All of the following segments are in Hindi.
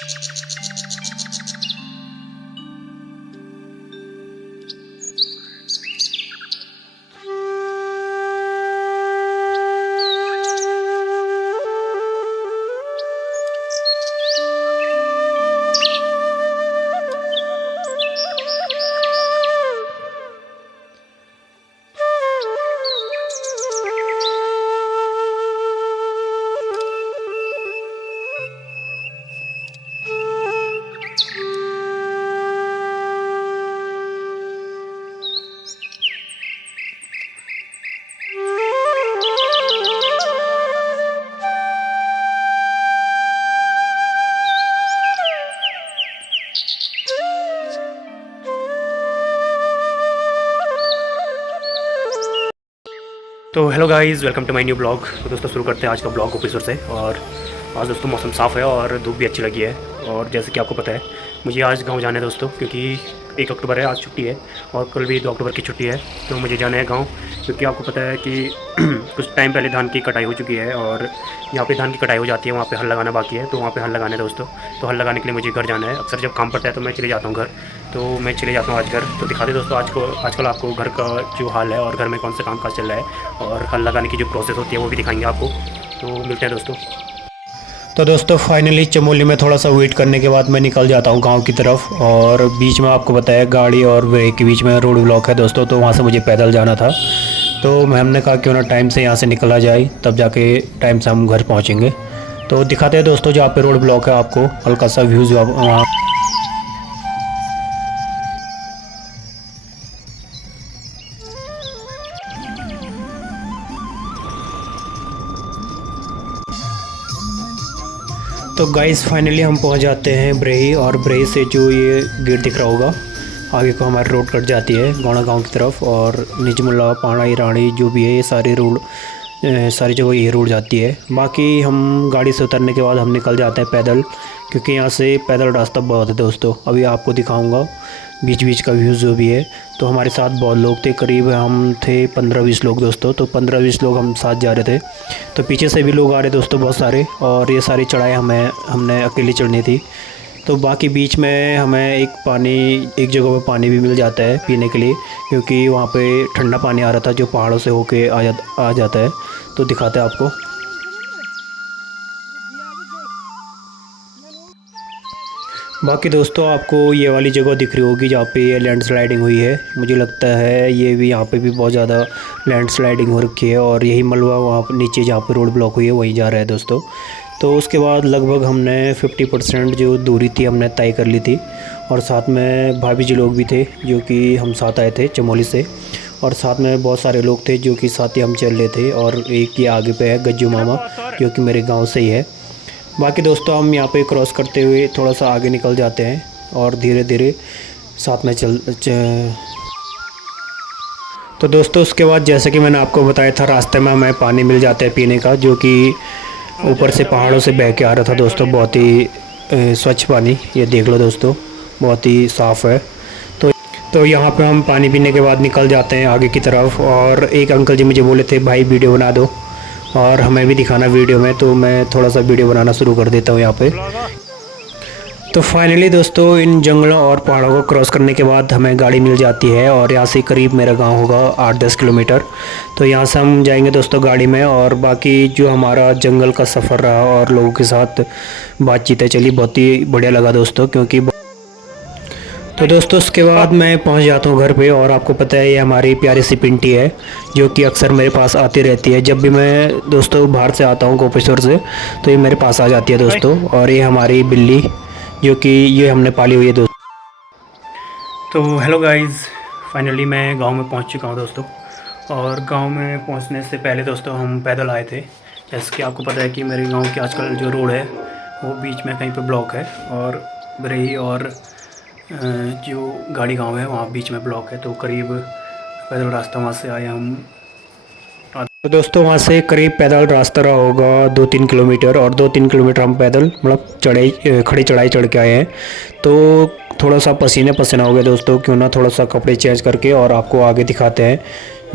तो hello guys, welcome to my new blog. तो दोस्तों शुरू करते हैं आज का ब्लॉग ऑफिसर से। और आज दोस्तों मौसम साफ़ है और धूप भी अच्छी लगी है। और जैसे कि आपको पता है मुझे आज गांव जाना है दोस्तों, क्योंकि 1 अक्टूबर है, आज छुट्टी है और कल भी 2 अक्टूबर की छुट्टी है। तो मुझे जाना है गांव, क्योंकि आपको पता है कि कुछ टाइम पहले धान की कटाई हो चुकी है और यहाँ पे धान की कटाई हो जाती है, वहाँ पे हल लगाना बाकी है। तो वहाँ पे हल लगाना है दोस्तों। तो हल लगाने के लिए मुझे घर जाना है। अक्सर जब काम पड़ता है तो मैं चले जाता हूँ घर। तो मैं चले जाता हूँ आज घर। तो दिखा दे दोस्तों आजकल आपको घर का जो हाल है और घर में कौन सा काम काज चल रहा है और हल लगाने की जो प्रोसेस होती है वो भी दिखाएंगे आपको। तो मिलते हैं दोस्तों। तो दोस्तों फाइनली चमोली में थोड़ा सा वेट करने के बाद मैं निकल जाता हूँ गांव की तरफ। और बीच में आपको बताया गाड़ी और ब्रेक के बीच में रोड ब्लॉक है दोस्तों, तो वहाँ से मुझे पैदल जाना था। तो हमने कहा क्यों ना टाइम से यहाँ से निकला जाए, तब जाके टाइम से हम घर पहुँचेंगे। तो दिखाते हैं दोस्तों जहाँ पे रोड ब्लॉक है आपको हल्का सा व्यूज़ वहाँ। तो गाइस फाइनली हम पहुंच जाते हैं ब्रेही। और ब्रेही से जो ये गेट दिख रहा होगा आगे को हमारी रोड कट जाती है गौड़ा गांव की तरफ। और निजमुल्ला पाड़ा रानी जो भी है ये सारी रोड सारी जगह ये रोड जाती है। बाकी हम गाड़ी से उतरने के बाद हम निकल जाते हैं पैदल, क्योंकि यहाँ से पैदल रास्ता बहुत है दोस्तों। अभी आपको दिखाऊंगा बीच बीच का व्यू जो भी है। तो हमारे साथ बहुत लोग थे, करीब हम थे 15-20 लोग दोस्तों। तो 15-20 लोग हम साथ जा रहे थे। तो पीछे से भी लोग आ रहे दोस्तों बहुत सारे। और ये सारी चढ़ाई हमने अकेले चढ़नी थी। तो बाकी बीच में हमें एक जगह पे पानी भी मिल जाता है पीने के लिए, क्योंकि वहाँ पे ठंडा पानी आ रहा था जो पहाड़ों से होके आ जाता है। तो दिखाते हैं आपको। बाकी दोस्तों आपको ये वाली जगह दिख रही होगी जहाँ पे ये लैंडस्लाइडिंग हुई है। मुझे लगता है ये भी यहाँ पे भी बहुत ज़्यादा लैंडस्लाइडिंग हो रखी है। और यही मलबा वहाँ नीचे जहाँ पे रोड ब्लॉक हुई है वहीं जा रहा है दोस्तों। तो उसके बाद लगभग हमने 50% जो दूरी थी हमने तय कर ली थी। और साथ में भाभी जी लोग भी थे जो कि हम साथ आए थे चमोली से। और साथ में बहुत सारे लोग थे जो कि साथ ही हम चल रहे थे। और एक ये आगे पे है गज्जू मामा जो कि मेरे गाँव से ही है। बाकी दोस्तों हम यहाँ पे क्रॉस करते हुए थोड़ा सा आगे निकल जाते हैं और धीरे धीरे साथ में तो दोस्तों उसके बाद जैसे कि मैंने आपको बताया था रास्ते में हमें पानी मिल जाता है पीने का, जो कि ऊपर से पहाड़ों से बह के आ रहा था दोस्तों। बहुत ही स्वच्छ पानी, ये देख लो दोस्तों, बहुत ही साफ़ है। तो यहाँ पे हम पानी पीने के बाद निकल जाते हैं आगे की तरफ। और एक अंकल जी मुझे बोले थे भाई वीडियो बना दो और हमें भी दिखाना वीडियो में। तो मैं थोड़ा सा वीडियो बनाना शुरू कर देता हूँ यहाँ पे। तो फाइनली दोस्तों इन जंगलों और पहाड़ों को क्रॉस करने के बाद हमें गाड़ी मिल जाती है। और यहाँ से करीब मेरा गांव होगा 8-10 किलोमीटर। तो यहाँ से हम जाएंगे दोस्तों गाड़ी में। और बाकी जो हमारा जंगल का सफ़र रहा और लोगों के साथ बातचीत चली, बहुत ही बढ़िया लगा दोस्तों। क्योंकि तो दोस्तों उसके बाद मैं पहुंच जाता हूं घर पे। और आपको पता है ये हमारी प्यारी सी पिंटी है जो कि अक्सर मेरे पास आती रहती है। जब भी मैं दोस्तों बाहर से आता हूं गोपेश्वर से तो ये मेरे पास आ जाती है दोस्तों। और ये हमारी बिल्ली जो कि ये हमने पाली हुई है दोस्तों। तो हेलो गाइस, फाइनली मैं गांव में पहुंच चुका हूं दोस्तों। और गांव में पहुंचने से पहले दोस्तों हम पैदल आए थे। जैसे कि आपको पता है कि मेरे गाँव की आजकल जो रोड है वो बीच में कहीं पर ब्लॉक है। और बरेही और जो गाड़ी गांव है वहाँ बीच में ब्लॉक है। तो करीब पैदल रास्ता वहाँ से आए हम। तो दोस्तों वहाँ से करीब पैदल रास्ता रहा होगा 2-3 किलोमीटर। और 2-3 किलोमीटर हम पैदल मतलब खड़ी चढ़ाई चढ़ के आए हैं। तो थोड़ा सा पसीना हो गया दोस्तों। क्यों ना थोड़ा सा कपड़े चेंज करके और आपको आगे दिखाते हैं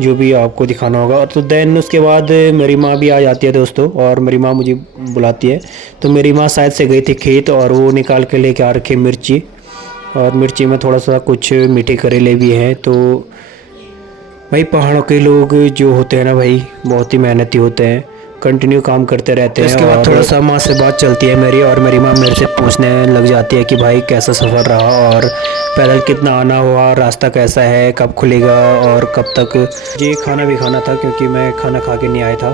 जो भी आपको दिखाना होगा। तो देन उसके बाद मेरी माँ भी आ जाती है दोस्तों, और मेरी माँ मुझे बुलाती है। तो मेरी माँ शायद से गई थी खेत, और वो निकाल के लेके आ रखी मिर्ची, और मिर्ची में थोड़ा सा कुछ मीठे करेले भी हैं। तो भाई पहाड़ों के लोग जो होते हैं ना भाई, बहुत ही मेहनती होते हैं, कंटिन्यू काम करते रहते हैं। इसके बाद और थोड़ा थोड़ा सा माँ से बात चलती है मेरी, और मेरी माँ मेरे से पूछने लग जाती है कि भाई कैसा सफ़र रहा, और पैदल कितना आना हुआ, रास्ता कैसा है, कब खुलेगा और कब तक। ये खाना भी खाना था क्योंकि मैं खाना खा के नहीं आया था।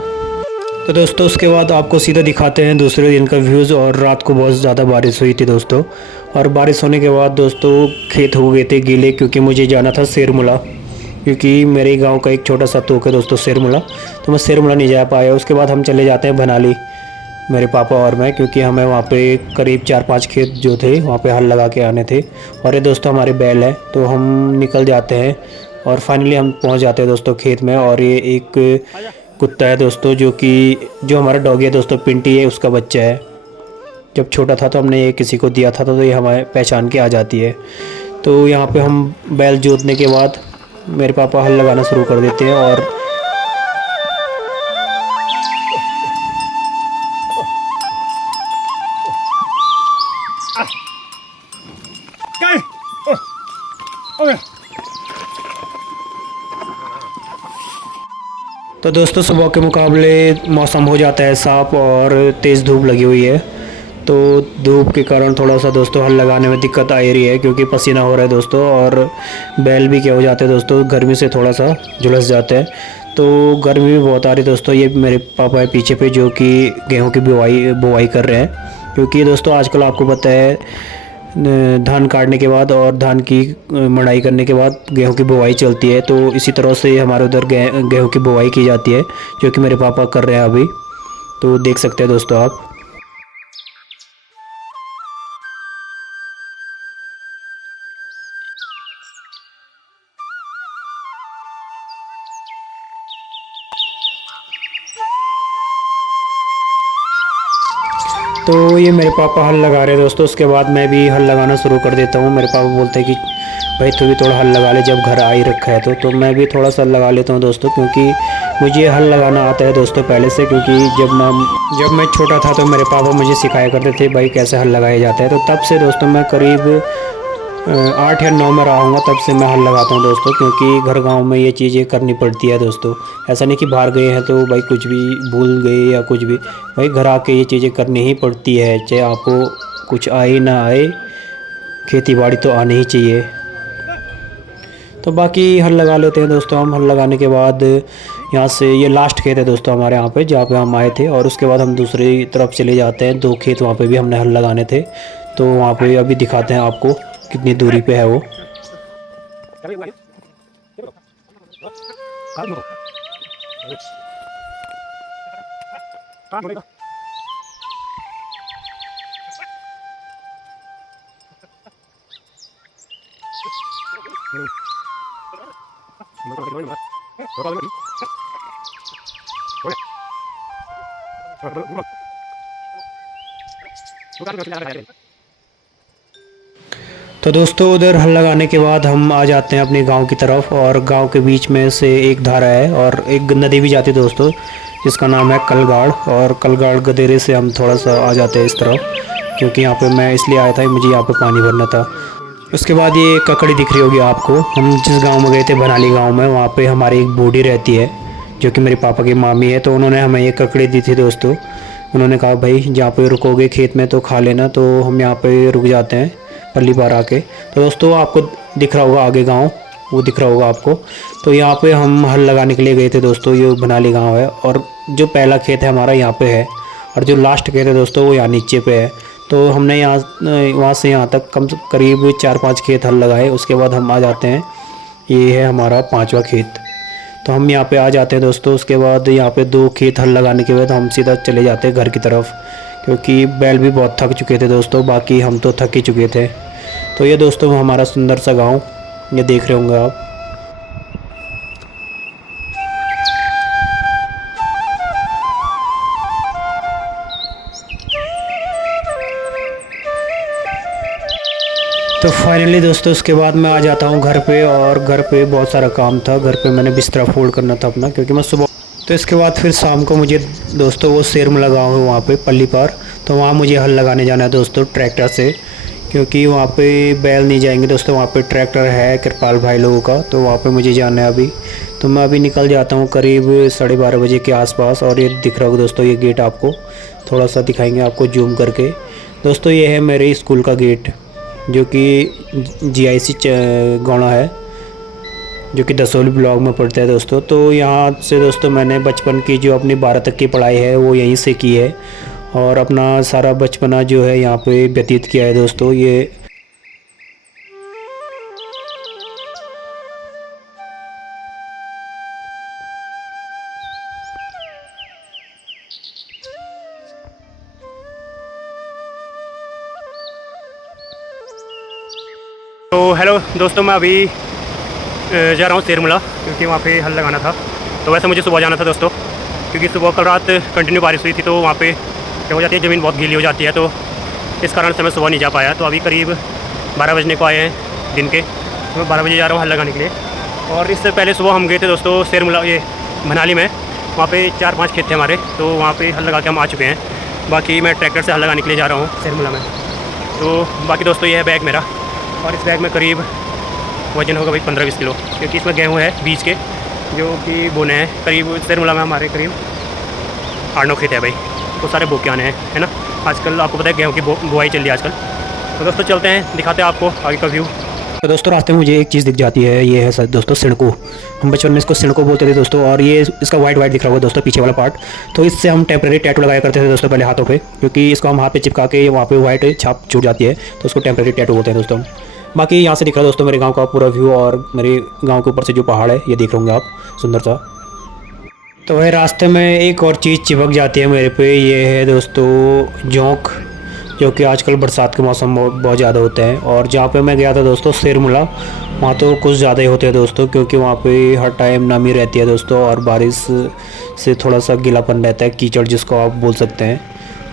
तो दोस्तों उसके बाद आपको सीधा दिखाते हैं दूसरे दिन का व्यूज़। और रात को बहुत ज़्यादा बारिश हुई थी दोस्तों, और बारिश होने के बाद दोस्तों खेत हो गए थे गीले, क्योंकि मुझे जाना था सिरमुला, क्योंकि मेरे गांव का एक छोटा सा तोक है दोस्तों सिरमुला। तो मैं सिरमुला नहीं जा पाया। उसके बाद हम चले जाते हैं भनाली, मेरे पापा और मैं, क्योंकि हमें वहाँ पे करीब 4-5 खेत जो थे वहाँ पे हल लगा के आने थे। और ये दोस्तों हमारे बैल है, तो हम निकल जाते हैं और फाइनली हम पहुँच जाते हैं दोस्तों खेत में। और ये एक कुत्ता है दोस्तों, जो हमारा डॉगी है दोस्तों, पिंटी है, उसका बच्चा है। जब छोटा था तो हमने ये किसी को दिया था, तो ये हमारे पहचान के आ जाती है। तो यहाँ पे हम बैल जोतने के बाद मेरे पापा हल लगाना शुरू कर देते हैं। और तो दोस्तों सुबह के मुकाबले मौसम हो जाता है साफ, और तेज़ धूप लगी हुई है। तो धूप के कारण थोड़ा सा दोस्तों हल लगाने में दिक्कत आ ही रही है, क्योंकि पसीना हो रहा है दोस्तों। और बैल भी क्या हो जाते हैं दोस्तों, गर्मी से थोड़ा सा झुलस जाते हैं। तो गर्मी भी बहुत आ रही है दोस्तों। ये मेरे पापा है पीछे पे, जो कि गेहूं की बुवाई कर रहे हैं, क्योंकि दोस्तों आजकल आपको पता है धान काटने के बाद और धान की मड़ाई करने के बाद गेहूं की बुवाई चलती है। तो इसी तरह से हमारे उधर गेहूं की बुवाई की जाती है, जो कि मेरे पापा कर रहे हैं अभी। तो देख सकते हैं दोस्तों आप। तो ये मेरे पापा हल लगा रहे हैं दोस्तों। उसके बाद मैं भी हल लगाना शुरू कर देता हूँ। मेरे पापा बोलते हैं कि भाई तू भी थोड़ा हल लगा ले, जब घर आ ही रखा है तो मैं भी थोड़ा सा लगा लेता हूँ दोस्तों, क्योंकि मुझे हल लगाना आता है दोस्तों पहले से। क्योंकि जब मैं छोटा था तो मेरे पापा मुझे सिखाया करते थे भाई कैसे हल लगाया जाता है। तो तब से दोस्तों मैं करीब 8 या 9 में रहा हूँगा, तब से मैं हल लगाता हूँ दोस्तों, क्योंकि घर गांव में ये चीज़ें करनी पड़ती है दोस्तों। ऐसा नहीं कि बाहर गए हैं तो भाई कुछ भी भूल गए या कुछ भी, भाई घर आके ये चीज़ें करनी ही पड़ती है, चाहे आपको कुछ आए ना आए, खेती बाड़ी तो आनी ही चाहिए। तो बाकी हल लगा लेते हैं दोस्तों हम। हल लगाने के बाद यहाँ से ये लास्ट खेत है दोस्तों हमारे यहाँ पे, जहाँ पे हम आए थे। और उसके बाद हम दूसरी तरफ चले जाते हैं। 2 खेत वहाँ पे भी हमने हल लगाने थे, तो वहाँ पे अभी दिखाते हैं आपको कितनी दूरी पे है वो। तो दोस्तों उधर हल लगाने के बाद हम आ जाते हैं अपने गांव की तरफ। और गांव के बीच में से एक धारा है और एक नदी भी जाती है दोस्तों, जिसका नाम है कलगाड़। और कलगाड़ गदेरे से हम थोड़ा सा आ जाते हैं इस तरफ, क्योंकि यहाँ पे मैं इसलिए आया था, मुझे यहाँ पे पानी भरना था। उसके बाद ये ककड़ी दिख रही होगी आपको। हम जिस गांव में गए थे भनाली गांव में, वहाँ पे हमारी एक बूढ़ी रहती है, जो कि मेरे पापा की मामी है। तो उन्होंने हमें ये ककड़ी दी थी दोस्तों। उन्होंने कहा भाई जहाँ पे रुकोगे खेत में तो खा लेना। तो हम यहाँ पे रुक जाते हैं पल्ली पार आके। तो दोस्तों आपको दिख रहा होगा आगे गांव, वो दिख रहा होगा आपको। तो यहाँ पे हम हल लगाने के लिए गए थे दोस्तों। ये भनाली गांव है, और जो पहला खेत है हमारा यहाँ पे है, और जो लास्ट खेत है दोस्तों वो यहाँ नीचे पे है। तो हमने वहाँ से यहाँ तक करीब 4-5 खेत हल लगाए। उसके बाद हम आ जाते हैं, ये है हमारा 5वां खेत। तो हम यहाँ पे आ जाते हैं दोस्तों। उसके बाद यहाँ पे 2 खेत हल लगाने के बाद हम सीधा चले जाते हैं घर की तरफ, क्योंकि बैल भी बहुत थक चुके थे दोस्तों, बाकी हम तो थक ही चुके थे। तो ये दोस्तों हमारा सुंदर सा गांव, ये देख रहे होंगे आप। तो फाइनली दोस्तों उसके बाद मैं आ जाता हूँ घर पे, और घर पे बहुत सारा काम था। घर पे मैंने बिस्तरा फोल्ड करना था अपना, क्योंकि मैं सुबह, तो इसके बाद फिर शाम को मुझे दोस्तों वो सेरम गाँव है वहाँ पे पल्ली पार, तो वहाँ मुझे हल लगाने जाना है दोस्तों ट्रैक्टर से, क्योंकि वहाँ पे बैल नहीं जाएंगे दोस्तों, वहाँ पे ट्रैक्टर है कृपाल भाई लोगों का, तो वहाँ पे मुझे जाना है अभी। तो मैं अभी निकल जाता हूँ करीब 12:30 बजे के आसपास। और ये दिख रहा होगा दोस्तों, ये गेट आपको थोड़ा सा दिखाएंगे आपको जूम करके दोस्तों। ये है मेरे स्कूल का गेट, जो कि GIC गौड़ा है, जो कि दसोली ब्लॉक में पड़ता है दोस्तों। तो यहाँ से दोस्तों मैंने बचपन की जो अपनी 12 तक की पढ़ाई है वो यहीं से की है, और अपना सारा बचपना जो है यहाँ पे व्यतीत किया है दोस्तों। ये तो हेलो दोस्तों, मैं अभी जा रहा हूँ सेरमला, क्योंकि वहाँ पे हल लगाना था। तो वैसे मुझे सुबह जाना था दोस्तों, क्योंकि सुबह कल रात कंटिन्यू बारिश हुई थी, तो वहाँ पे क्या हो जाती है, ज़मीन बहुत गीली हो जाती है, तो इस कारण से मैं सुबह नहीं जा पाया। तो अभी करीब 12 बजने को आए हैं दिन के, तो मैं 12 बजे जा रहा हूँ हल लगाने के लिए। और इससे पहले सुबह हम गए थे दोस्तों सेरमला, ये मनाली में, वहाँ पे 4-5 खेत थे हमारे, तो वहाँ पे हल लगा के हम आ चुके हैं। बाकी मैं ट्रैक्टर से हल लगाने के लिए जा रहा हूँ सेरमला में। तो बाकी दोस्तों ये है बैग मेरा, और इस बैग में करीब वजन होगा भाई 15-20 किलो, क्योंकि इसमें गेहूँ है बीज के, जो कि बोने हैं। करीब सेरमला में हमारे करीब 8-9 खेत है भाई, तो सारे बो के आने हैं, है ना। आजकल आपको पता है गेहूँ की बुआई चल रही है आजकल। तो दोस्तों चलते हैं, दिखाते हैं आपको आगे का व्यू। तो दोस्तों रास्ते में मुझे एक चीज़ दिख जाती है, ये है सर दोस्तों सिणको। हम बचपन में इसको सिणको बोलते थे दोस्तों, और ये इसका वाइट दिख रहा होगा दोस्तों पीछे वाला पार्ट। तो इससे हम टेम्प्रेरी टैटू लगाया करते थे दोस्तों पहले हाथों पे, क्योंकि इसको हम हाथ पे चिपका के वहाँ पे वाइट छाप छूट जाती है, तो उसको टेम्प्रेरी टैटू बोलते हैं दोस्तों। बाकी यहाँ से दिख रहा है दोस्तों मेरे गाँव का पूरा व्यू, और मेरे गाँव के ऊपर से जो पहाड़ है ये देख होंगे आप, सुंदर सा। तो वह रास्ते में एक और चीज़ चिपक जाती है मेरे पे, ये है दोस्तों जोंक, जो कि आजकल बरसात के मौसम में बहुत ज़्यादा होते हैं। और जहाँ पे मैं गया था दोस्तों सेरमला, वहाँ तो कुछ ज़्यादा ही होते हैं दोस्तों, क्योंकि वहाँ पे हर टाइम नमी रहती है दोस्तों, और बारिश से थोड़ा सा गीलापन रहता है, कीचड़ जिसको आप बोल सकते हैं।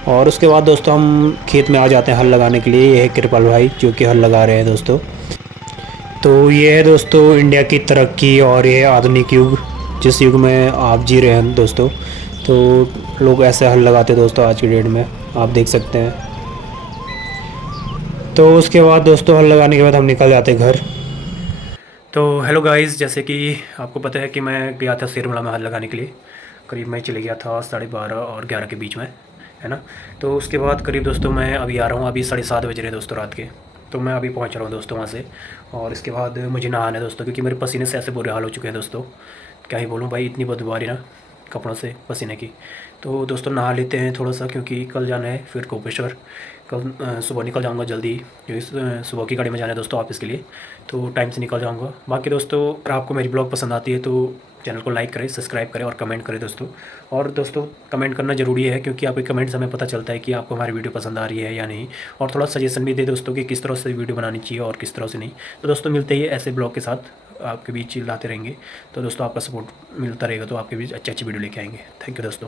और उसके बाद दोस्तों हम खेत में आ जाते हैं हल लगाने के लिए। ये है कृपाल भाई जो कि हल लगा रहे हैं दोस्तों। तो ये है दोस्तों इंडिया की तरक्की और ये आधुनिक युग, जिस युग में आप जी रहे हैं दोस्तों। तो लोग ऐसे हल लगाते हैं दोस्तों आज की डेट में, आप देख सकते हैं। तो उसके बाद दोस्तों हल लगाने के बाद हम निकल जाते घर। तो हेलो गाइस, जैसे कि आपको पता है कि मैं गया था सेरमला में हल लगाने के लिए। करीब मैं चले गया था 12:30 और 11 के बीच में, है ना। तो उसके बाद करीब दोस्तों मैं अभी आ रहा हूँ, अभी 7:30 बज रहे दोस्तों रात के। तो मैं अभी पहुँच रहा हूँ दोस्तों वहाँ से, और इसके बाद मुझे नहाना है दोस्तों, क्योंकि मेरे पसीने से ऐसे बुरे हाल हो चुके हैं दोस्तों, क्या ही बोलूँ भाई, इतनी बदबू आ रही ना कपड़ों से पसीने की। तो दोस्तों नहा लेते हैं थोड़ा सा, क्योंकि कल जाना है फिर कोपेश्वर। कल सुबह निकल जाऊंगा जल्दी, क्योंकि सुबह की गाड़ी में जाना है दोस्तों ऑफिस के लिए, तो टाइम से निकल जाऊंगा। बाकी दोस्तों अगर आपको मेरी ब्लॉग पसंद आती है तो चैनल को लाइक करें, सब्सक्राइब करें और कमेंट करें दोस्तों। और दोस्तों कमेंट करना ज़रूरी है, क्योंकि आपके कमेंट से हमें पता चलता है कि आपको हमारी वीडियो पसंद आ रही है या नहीं, और थोड़ा सजेशन भी दे दोस्तों कि किस तरह से वीडियो बनानी चाहिए और किस तरह से नहीं। तो दोस्तों मिलते ही ऐसे ब्लॉग के साथ आपके बीच लाते रहेंगे। तो दोस्तों आपका सपोर्ट मिलता रहेगा तो आपके बीच अच्छी वीडियो लेके आएंगे। थैंक यू दोस्तों।